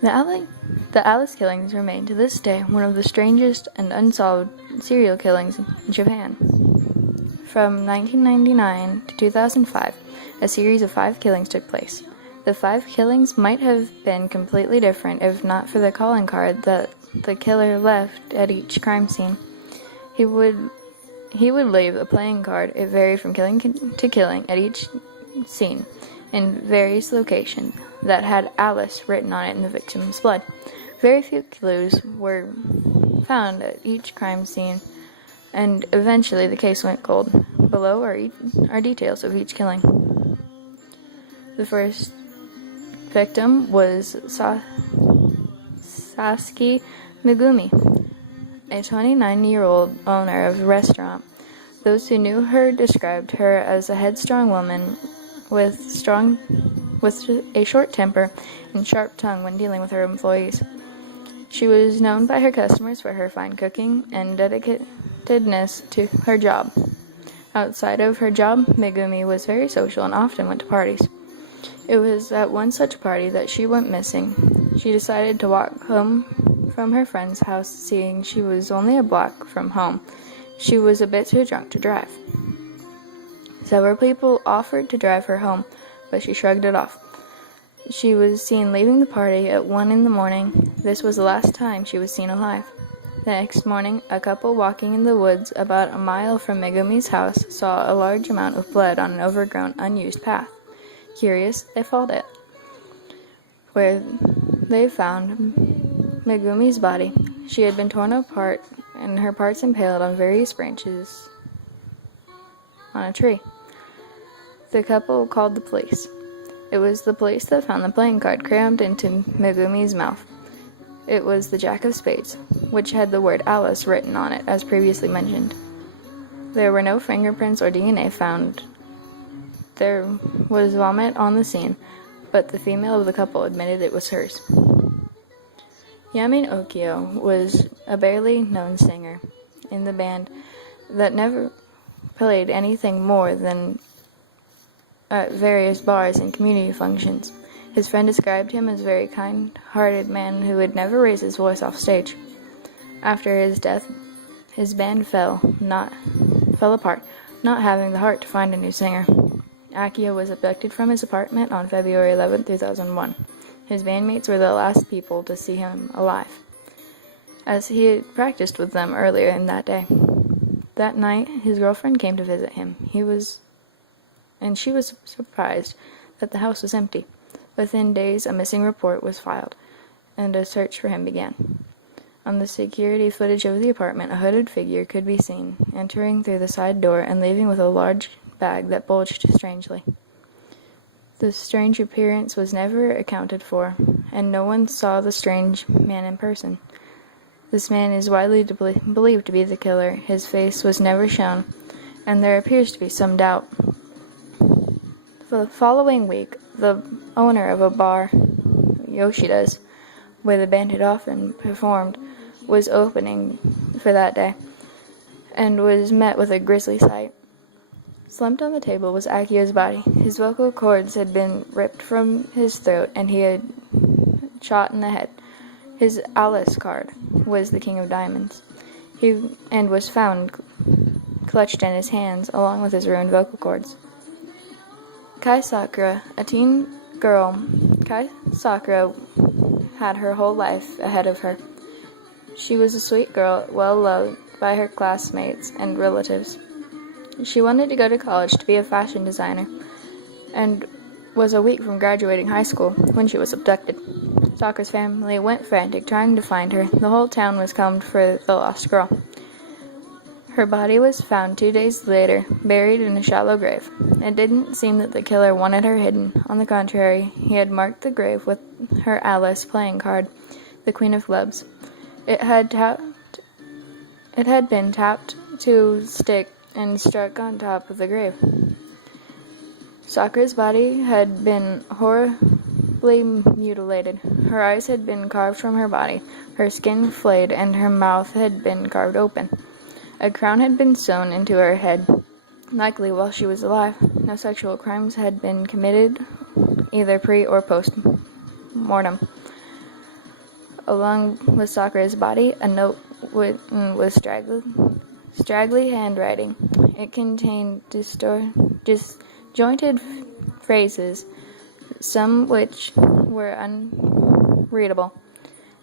The Alice killings remain to this day one of the strangest and unsolved serial killings in Japan. From 1999 to 2005, a series of 5 killings took place. The 5 killings might have been completely different if not for the calling card that the killer left at each crime scene. He would leave a playing card. It varied from killing to killing at each scene in various locations that had Alice written on it in the victim's blood. Very few clues were found at each crime scene, and eventually the case went cold. Below are details of each killing. The first victim was Sasaki Megumi, a 29-year-old owner of a restaurant. Those who knew her described her as a headstrong woman with a short temper and sharp tongue when dealing with her employees. She was known by her customers for her fine cooking and dedicatedness to her job. Outside of her job, Megumi was very social and often went to parties. It was at one such party that she went missing. She decided to walk home from her friend's house, seeing she was only a block from home. She was a bit too drunk to drive. Several people offered to drive her home, but she shrugged it off. She was seen leaving the party at 1 in the morning. This was the last time she was seen alive. The next morning, a couple walking in the woods about a mile from Megumi's house saw a large amount of blood on an overgrown, unused path. Curious, they followed it, where they found Megumi's body. She had been torn apart and her parts impaled on various branches on a tree. The couple called the police. It was the police that found the playing card crammed into Megumi's mouth. It was the Jack of Spades, which had the word Alice written on it, as previously mentioned. There were no fingerprints or DNA found. There was vomit on the scene, but the female of the couple admitted it was hers. Yamin Okio was a barely known singer in the band that never played anything more than at various bars and community functions. His friend described him as a very kind-hearted man who would never raise his voice off stage. After his death, his band fell apart, not having the heart to find a new singer. Akio was abducted from his apartment on February 11, 2001. His bandmates were the last people to see him alive, as he had practiced with them earlier in that day. That night, his girlfriend came to visit him. She was surprised that the house was empty. Within days, a missing report was filed, and a search for him began. On the security footage of the apartment, a hooded figure could be seen, entering through the side door and leaving with a large bag that bulged strangely. The strange appearance was never accounted for, and no one saw the strange man in person. This man is widely believed to be the killer. His face was never shown, and there appears to be some doubt. The following week, the owner of a bar, Yoshida's, where the band had often performed, was opening for that day, and was met with a grisly sight. Slumped on the table was Akio's body. His vocal cords had been ripped from his throat, and he had shot in the head. His Alice card was the King of Diamonds, and was found clutched in his hands, along with his ruined vocal cords. Kai Sakura, a teen girl, Kai Sakura had her whole life ahead of her. She was a sweet girl, well loved by her classmates and relatives. She wanted to go to college to be a fashion designer, and was a week from graduating high school when she was abducted. Sakura's family went frantic trying to find her. The whole town was combed for the lost girl. Her body was found 2 days later, buried in a shallow grave. It didn't seem that the killer wanted her hidden. On the contrary, he had marked the grave with her Alice playing card, the Queen of Clubs. It had been tapped to stick and struck on top of the grave. Sakura's body had been horribly mutilated. Her eyes had been carved from her body, her skin flayed, and her mouth had been carved open. A crown had been sewn into her head, likely while she was alive. No sexual crimes had been committed, either pre or post mortem. along with Sakura's body, a note with straggly handwriting. It contained disjointed phrases, some which were unreadable.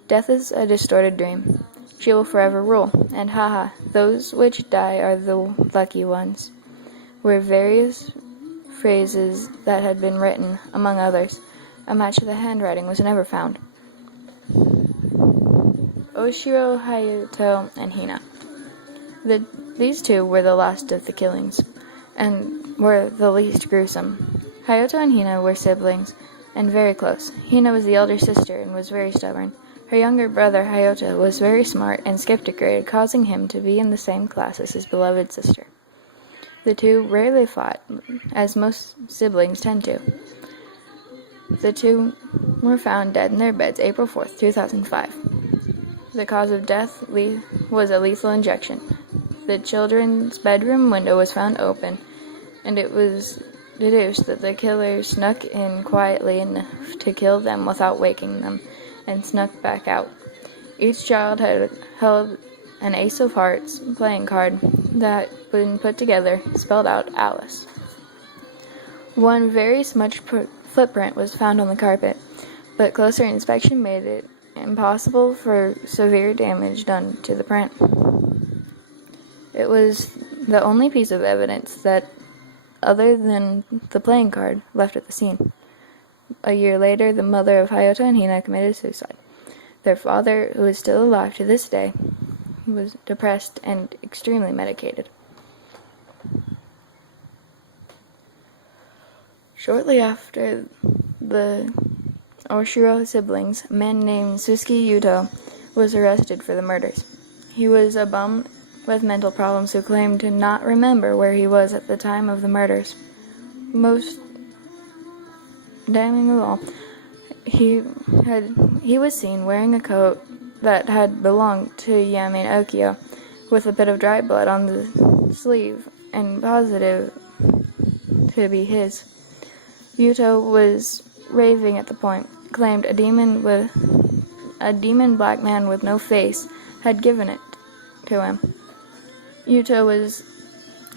Death is a distorted dream. She will forever rule, and haha, those which die are the lucky ones, were various phrases that had been written, among others. A match to the handwriting was never found. Oshiro, Hayato, and Hina. These two were the last of the killings, and were the least gruesome. Hayato and Hina were siblings, and very close. Hina was the elder sister and was very stubborn. Her younger brother, Hayato, was very smart and skipped a grade, causing him to be in the same class as his beloved sister. The two rarely fought, as most siblings tend to. The two were found dead in their beds April 4th, 2005. The cause of death was a lethal injection. The children's bedroom window was found open, and it was deduced that the killer snuck in quietly enough to kill them without waking them, and snuck back out. Each child had held an Ace of Hearts playing card that, when put together, spelled out Alice. One very smudged footprint was found on the carpet, but closer inspection made it impossible for severe damage done to the print. It was the only piece of evidence that, other than the playing card, left at the scene. A year later, the mother of Hayato and Hina committed suicide. Their father, who is still alive to this day, was depressed and extremely medicated. Shortly after the Oshiro siblings, a man named Susuke Yuto was arrested for the murders. He was a bum with mental problems who claimed to not remember where he was at the time of the murders. Most damning of all, he was seen wearing a coat that had belonged to Yamin Okio, with a bit of dry blood on the sleeve, and positive to be his. Yuto was raving at the point, claimed a demon black man with no face had given it to him. Yuto was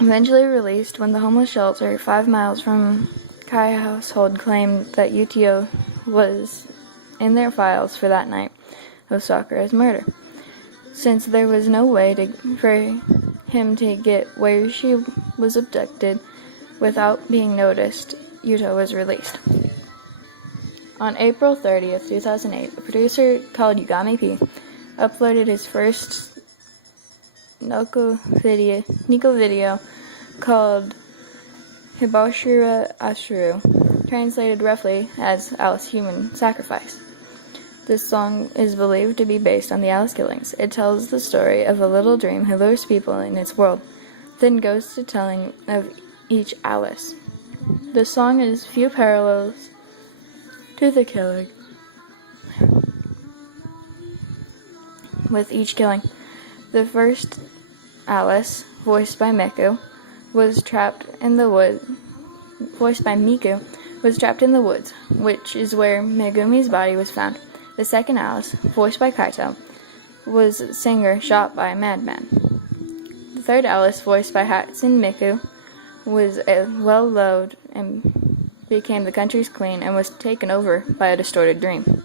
eventually released when the homeless shelter 5 miles from Kai household claimed that Yuto was in their files for that night of Sakura's murder. Since there was no way for him to get where she was abducted without being noticed, Yuto was released. On April 30th, 2008, a producer called Yugami P uploaded his first Nico video called Hiboshira Ashuru, translated roughly as Alice Human Sacrifice. This song is believed to be based on the Alice killings. It tells the story of a little dream who lures people in its world, then goes to telling of each Alice. The song has few parallels to the killing, with each killing. The first Alice, voiced by Miku, was trapped in the woods, which is where Megumi's body was found. The second Alice, voiced by Kaito, was a singer shot by a madman. The third Alice, voiced by Hatsune Miku, was well-loved and became the country's queen and was taken over by a distorted dream.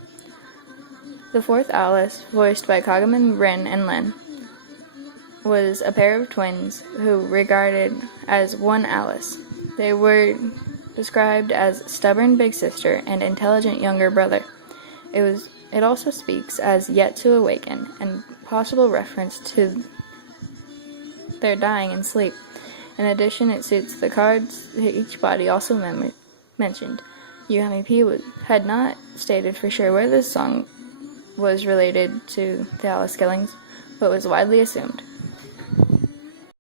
The fourth Alice, voiced by Kagami Rin and Len, was a pair of twins who regarded as one Alice. They were described as stubborn big sister and intelligent younger brother. It also speaks as yet to awaken, and possible reference to their dying in sleep. In addition, it suits the cards each body also mentioned. Yugami P had not stated for sure where this song was related to the Alice killings, but was widely assumed.